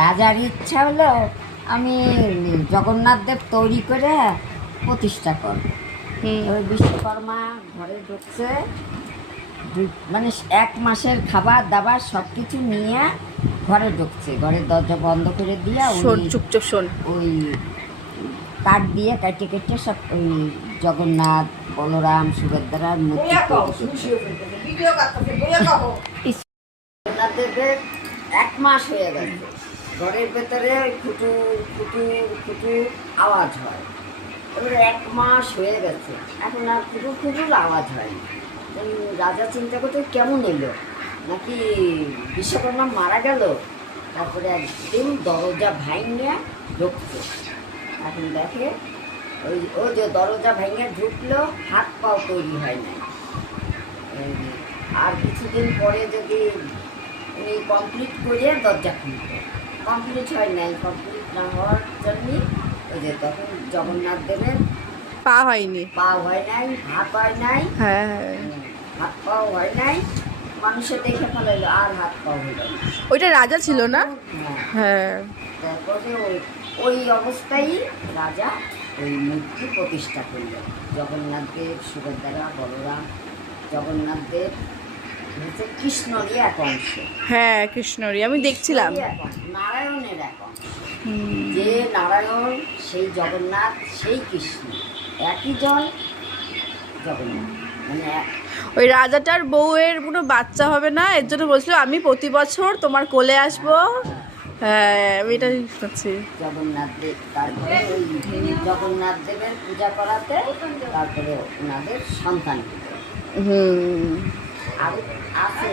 রাজার ইচ্ছা হলো আমি জগন্নাথ দেব তৈরি করে প্রতিষ্ঠা করব। ওই বিশ্বকর্মা ঘরে ঢুকছে, মানে 1 মাসের খাবার দাবার সব কিছু নিয়ে ঘরে ঢুকছে, ঘরের দরজা বন্ধ করে দিয়ে চুপচাপ শোন, ওই কাঠ দিয়ে কেটে কেটে সব ওই জগন্নাথ বলরাম সুভদ্রার মূর্তি জগন্নাথদেবের 1 মাস হয়ে গেছে, ঘরের ভেতরে খুটুর খুটুর খুটুর আওয়াজ হয়। এবারে 1 মাস হয়ে গেছে, এখন আর খুটুর খুটুর আওয়াজ হয় না। রাজা চিন্তা করতে কেমন এলো, নাকি বিশ্বকর্মা মারা গেল। তারপরে একদিন দরজা ভাঙিয়ে ঢুকছে, এখন দেখে ওই যে দরজা ভেঙে ঢুকলো, হাত পাও তৈরি হয় নাই। আর কিছুদিন পরে যদি উনি কমপ্লিট করে দরজা খুলতো, কমপ্লিট হয় নাই। কমপ্লিট না হওয়ার জন্যই ওই যে তখন জগন্নাথ দেবের পা হয়নি, পা হয় নাই, হাত হয় নাই। হ্যাঁ, হাত পাও হয় নাই, মানুষের দেখে ফেলাইলো, আর হাত পাও হইল না। ওইটা রাজা ছিল না? হ্যাঁ। তারপরে ওই অবস্থায় রাজা ওই মূর্তি প্রতিষ্ঠা করল। জগন্নাথ দেব, সুভদ্রা, বলরাম। জগন্নাথ দেব হচ্ছে কৃষ্ণরই এক অংশ। হ্যাঁ, কৃষ্ণরই আমি দেখছিলাম। নারায়ণের এক অংশ, যে নারায়ণ সেই জগন্নাথ সেই কৃষ্ণ, একই জল জগন্নাথ। মানে ওই রাজাটার বউয়ের কোনো বাচ্চা হবে না, এর জন্য বলছিল আমি প্রতি বছর তোমার কোলে আসবো। হ্যাঁ, আমি এটা শুনছি। জগন্নাথ দেব, তারপরে ওই জগন্নাথ দেবের পূজা করাতে তারপরে ওনাদের সন্তান। হুম। আর আছে